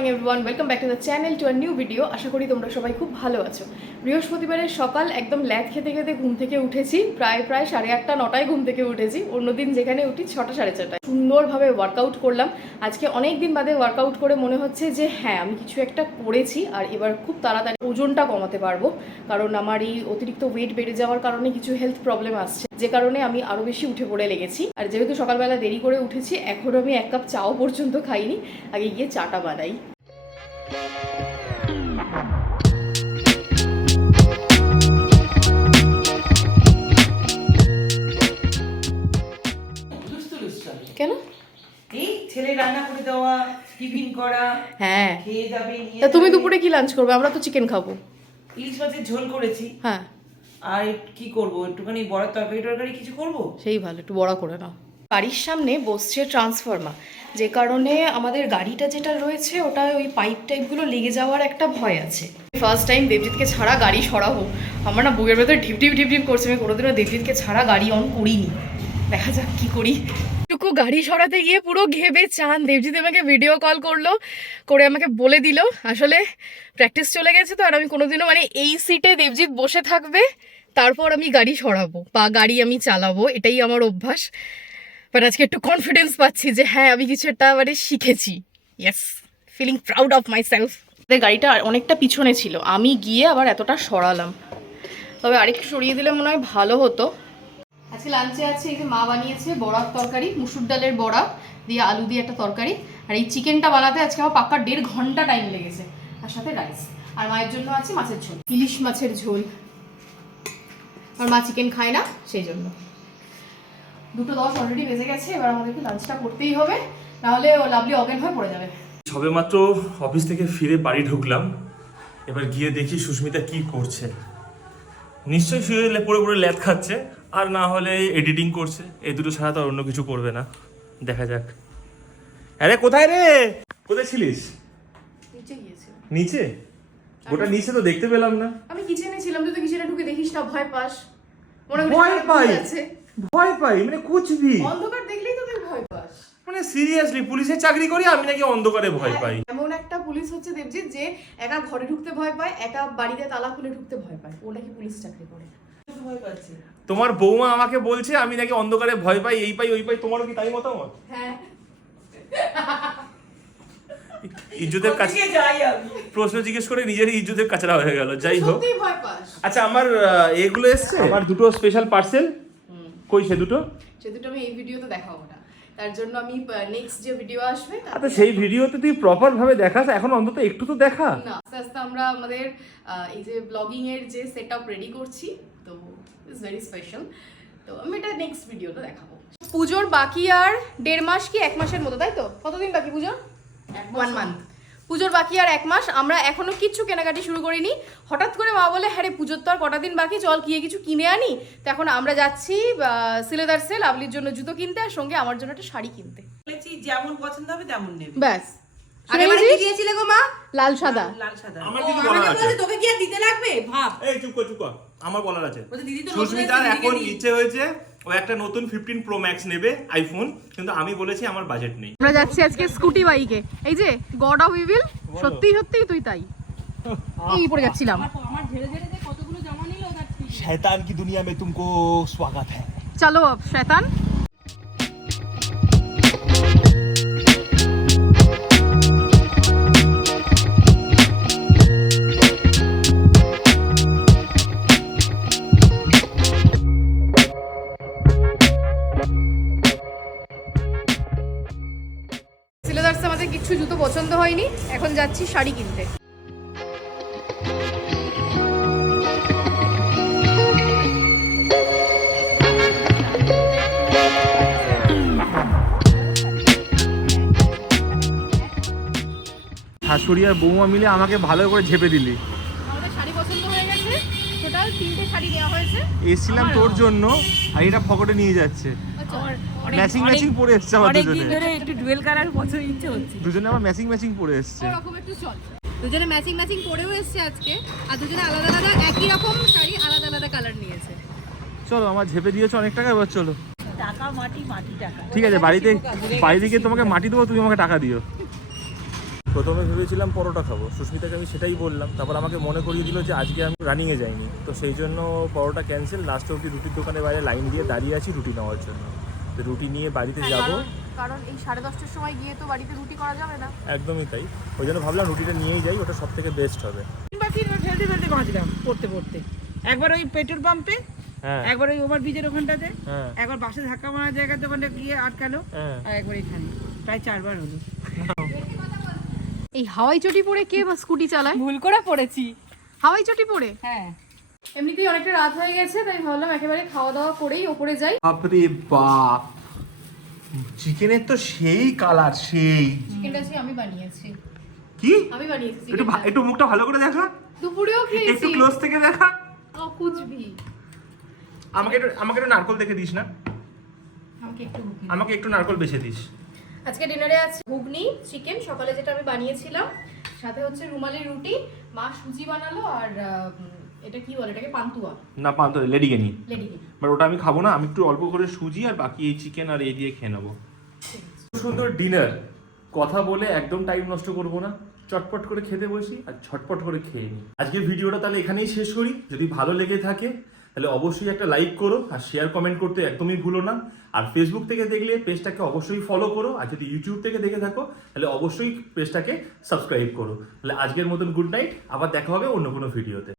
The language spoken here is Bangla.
Morning everyone, welcome back to the channel to a new video. আশা করি তোমরা সবাই খুব ভালো আছো। বৃহস্পতিবারের সকাল একদম ল্যাদ খেতে খেতে ঘুম থেকে উঠেছি, প্রায় 8:30 9টায় ঘুম থেকে উঠেছি। অন্যদিন যেখানে উঠি 6টা 4:30টায়। সুন্দরভাবে ওয়ার্কআউট করলাম। আজকে অনেক দিন বাদে ওয়ার্কআউট করে মনে হচ্ছে যে হ্যাঁ, আমি কিছু একটা করেছি আর এবার খুব তাড়াতাড়ি ওজনটা কমাতে পারবো। কারণ আমার এই অতিরিক্ত ওয়েট বেড়ে যাওয়ার কারণে কিছু হেলথ প্রবলেম আসছে, যে কারণে আমি আরও বেশি উঠে পড়ে লেগেছি। আর যেহেতু সকালবেলা দেরি করে উঠেছি, এখনও আমি 1 কাপ চাও পর্যন্ত খাইনি। আগে গিয়ে চাটা বানাই। কেন? এই ছেলে রান্না করে দেওয়া, টিফিন করা, হ্যাঁ খেয়ে যাবে নিয়ে তা তুমি যাবে। দুপুরে কি লাঞ্চ করবে? আমরা তো চিকেন খাবো। ইলিশ মাছের ঝোল করেছি। হ্যাঁ, আর কি করব, একটুখানি বড় তরকারি কিছু করব। সেই ভালো, একটু বড়া করে নাও। বাড়ির সামনে বসছে ট্রান্সফরমার, যে কারণে আমাদের গাড়িটা যেটা রয়েছে ওটা ওই পাইপ টাইপগুলো লেগে যাওয়ার একটা ভয় আছে। ফার্স্ট টাইম দেবজিৎকে ছাড়া গাড়ি সরাবো। আমার না বুকের ভেতরে ঢিপ ঢিপ ঢিপ ঢিপ করছে। আমি কোনোদিনও দেবজিৎকে ছাড়া গাড়ি অন করিনি। দেখা যাক কি করি। টুকু গাড়ি সরাতে গিয়ে পুরো ঘেবে চান। দেবজিৎ আমাকে ভিডিও কল করলো, করে আমাকে বলে দিল আসলে প্র্যাকটিস চলে গেছে তো, আর আমি কোনোদিনও মানে এই সিটে দেবজিৎ বসে থাকবে, তারপর আমি গাড়ি সরাবো বা গাড়ি আমি চালাবো, এটাই আমার অভ্যাস। বাট আজকে একটু কনফিডেন্স পাচ্ছি যে হ্যাঁ, আমি কিছু একটা মানে শিখেছি। Yes, feeling proud of myself. গাড়িটা অনেকটা পিছনে ছিল, আমি গিয়ে আবার এতটা সরালাম। তবে আরেকটু সরিয়ে দিলে মনে হয় ভালো হতো। আজকে লাঞ্চে আছে এই যে মা বানিয়েছে বড়ার তরকারি, মুসুর ডালের বড়া দিয়ে আলু দিয়ে একটা তরকারি। আর এই চিকেনটা বানাতে আজকে আমার পাক্কা 1.5 ঘন্টা টাইম লেগেছে, আর সাথে রাইস। আর মায়ের জন্য আছে মাছের ঝোল, ইলিশ মাছের ঝোল। আর মা চিকেন খায় না, সেই জন্য। 2:10 অলরেডি বেজে গেছে। এবার আমাদেরকে লাঞ্চটা করতেই হবে, নাহলে ও লাভলি অজ্ঞান হয়ে পড়ে যাবে। সবেমাত্র অফিস থেকে ফিরে বাড়ি ঢুকলাম। এবার গিয়ে দেখি সুস্মিতা কি করছে। নিশ্চয়ই শুয়ে পড়ে পড়ে ল্যাদ খাচ্ছে, আর না হলে এডিটিং করছে। এই দুটো ছাড়া তো আর অন্য কিছু করবে না। দেখা যাক। আরে কোথায় রে? কোথায় ছিলিস? নিচে গিয়েছিল। নিচে? ওটা নিচে তো দেখতে পেলাম না। আমি কিচেনে ছিলাম, তুই তো কিচেনে ঢুকে দেখিস না, ভয় পাস। মনে ভয় পাই? আছে ভয় পাই মানে কুচবি? অন্ধকার দেখলেই তো তুই ভয় পাস। মানে সিরিয়াসলি পুলিশের চাকরি করি আমি, নাকি অন্ধকারে ভয় পাই? এমন একটা পুলিশ হচ্ছে দেবজিৎ, যে একা ঘরে ঢুকতে ভয় পায়, একা বাড়িতে তালা খুলে ঢুকতে ভয় পায়। ও নাকি পুলিশ চাকরি করে। ভয় পাচ্ছে। তোমার বৌমা আমাকে বলছে আমি নাকি অন্ধকারে ভয় পাই, এই পাই ওই পাই। তোমারও কি তাই মতামত? হ্যাঁ, ইজ্জতের কাছে ওদিকে যাই আমি। প্রশ্ন জিজ্ঞেস করে নিজেরই ইজ্জতের কাছড়া হয়ে গেল। যাই হোক, সত্যি ভয় পাস। আচ্ছা আমার এগুলো এসছে, আমার দুটো স্পেশাল পার্সেল। কই সে দুটো? সে দুটো আমি এই ভিডিওতে দেখাবো না, তার জন্য আমি নেক্সট যে ভিডিও আসবে আচ্ছা সেই ভিডিওতে তুই প্রপার ভাবে দেখাস, এখন অন্তত একটু তো দেখা। না, আস্তে আস্তে আমরা আমাদের এই যে ব্লগিং এর যে সেটআপ রেডি করছি, তো ইটস ভেরি স্পেশাল। তো আমি এটা নেক্সট ভিডিওতে দেখাবো। পুজোর বাকি আর 1.5 মাস কি 1 মাসের মতো, তাই তো? কতদিন বাকি পুজোর? 1 মান্থ। পুজোর বাকি আর 1 মাস। আমরা এখনো কিচ্ছু কেনাকাটি শুরু করিনি। হঠাৎ করে মা বলে হ্যাঁ রে, পুজোর তো আর কটা দিন বাকি, চল গিয়ে কিছু কিনে আনি। তো এখন আমরা যাচ্ছি সিলেদার্সে লাভলির জন্য জুতো কিনতে, আর সঙ্গে আমার জন্য একটা শাড়ি কিনতে। বলেছি যেমন পছন্দ হবে তেমন নেবে। ব্যাস। আগেবারে কি দিয়েছিলে গো মা? লাল সাদা। লাল সাদা। আমার ও, কিছু আমাকে বলার আছে। বলছে তোকে কি আর দিতে লাগবে? ভাব। এই চুপ কর চুপ কর, আমার বলার আছে। বলছে দিদি তো সুস্মিতার এখন ইচ্ছে হয়েছে ও একটা নতুন 15 প্রো ম্যাক্স নেবে আইফোন, কিন্তু আমি বলেছি আমার বাজেট নেই। আমরা যাচ্ছি আজকে স্কুটি বাইকে। এই যে গড অফ ইভিল, সত্যি সত্যি তুই তাই। এই পড়ে যাচ্ছিলাম। আমার ঝেড়ে ঝেড়ে যে কতগুলো জামা নিল তার ঠিক নেই। शैतान की दुनिया में तुमको स्वागत है। চলো শয়তান। সিলেদার্সে আমাদের কিচ্ছু জুতো পছন্দ হয়নি, এখন যাচ্ছি শাড়ি কিনতে। শাশুড়ি আর বৌমা মিলে আমাকে ভালো করে ঝেপে দিলি। আমাদের শাড়ি পছন্দ হয়ে গেছে, টোটাল 3টে শাড়ি নেওয়া হয়েছে। এসছিলাম তোর জন্য, আর এটা ফকটে নিয়ে যাচ্ছে। ম্যাচিং ম্যাচিং পরে এসছে আমার দুজনে। একটু ডুয়েল কালার পছন্দ ইচ্ছে হচ্ছে। দুজনে আমার ম্যাচিং ম্যাচিং পরে এসছে। ওরকম একটু চল। দুজনে ম্যাচিং ম্যাচিং পরেও এসছে আজকে, আর দুজনে আলাদা আলাদা একই রকম শাড়ি আলাদা আলাদা কালার নিয়েছে। চলো, আমার ঝেপে দিয়েছো অনেক টাকা, এবার চলো। টাকা মাটি মাটি টাকা। ঠিক আছে, বাড়িতে গিয়ে তোমাকে মাটি দেবো, তুমি আমাকে টাকা দিও। প্রথমে ভেবেছিলাম পরোটা খাবো, সুস্মিতাকে আমি সেটাই বললাম। তারপর আমাকে মনে করিয়ে দিল যে আজকে আমি রানিংয়ে যাইনি, তো সেই জন্য পরোটা ক্যান্সেল। লাস্ট অবধি রুটির দোকানের বাইরে লাইন দিয়ে দাঁড়িয়ে আছি রুটি নেওয়ার জন্য। তো রুটি নিয়ে বাড়িতে যাব। কারণ এই 10:30টার সময় গিয়ে তো বাড়িতে রুটি করা যাবে না। একদমই তাই, ওই জন্য ভাবলাম রুটিটা নিয়েই যাই, ওটা সব থেকে বেস্ট হবে। ফেলতে বাঁচলাম পড়তে একবার ওই পেট্রোল পাম্পে, হ্যাঁ একবার ওই ওভার ব্রিজের ওখানটাতে, হ্যাঁ একবার বাসে ধাক্কা মারার জায়গাতে ওখানে গিয়ে আটকালো, হ্যাঁ। আর একবার এখানে। প্রায় 4 বার হলো। এই হাওয়াই চটি পরে কে বা স্কুটি চালায়? ভুল করে পড়েছি। হাওয়াই চটি পরে? হ্যাঁ। এমনিতেই অনেকটা রাত হয়ে গেছে, তাই ভাবলাম একেবারে খাওয়া দাওয়া করেই ওপরে যাই। বাপরে বাপ, চিকেনের তো সেই কালার, সেই। চিকেনটা আজকে আমি বানিয়েছি। কি? আমি বানিয়েছি একটু চিকেনটা। একটু মুখটা ভালো করে দেখা, দুপুরেও একটু খেয়েছি। ক্লোজ থেকে দেখা। কুচবি। আমাকে একটু নারকল দেখে দিস না, আমাকে একটু নারকল বেছে দিস। আজকে ডিনারে আছে ঘুগনি চিকেন, সকালে যেটা আমি বানিয়েছিলাম, সাথে হচ্ছে রুমালি রুটি, মা সুজি বানালো, আর এটা কি বলে এটাকে, পান্তুয়া। না পান্ত লেডিকেনি, লেডিকে। বাট ওটা আমি খাবো না। আমি একটু অল্প করে সুজি আর বাকি এই চিকেন আর এই দিয়ে খেয়ে নেবো। সুন্দর ডিনার, কথা বলে একদম টাইম নষ্ট করব না, চটপট করে খেতে বসি আর ঝটপট করে খেয়ে নিই। আজকের ভিডিওটা তাহলে এখানেই শেষ করি। যদি ভালো লেগে থাকে তাহলে অবশ্যই একটা লাইক করো আর শেয়ার কমেন্ট করতে একদমই ভুলো না। আর ফেসবুক থেকে দেখলে পেজটাকে অবশ্যই ফলো করো, আর যদি ইউটিউব থেকে দেখে থাকো তাহলে অবশ্যই পেজটাকে সাবস্ক্রাইব করো। তাহলে আজকের মতন গুড নাইট, আবার দেখা হবে অন্য কোনো ভিডিওতে।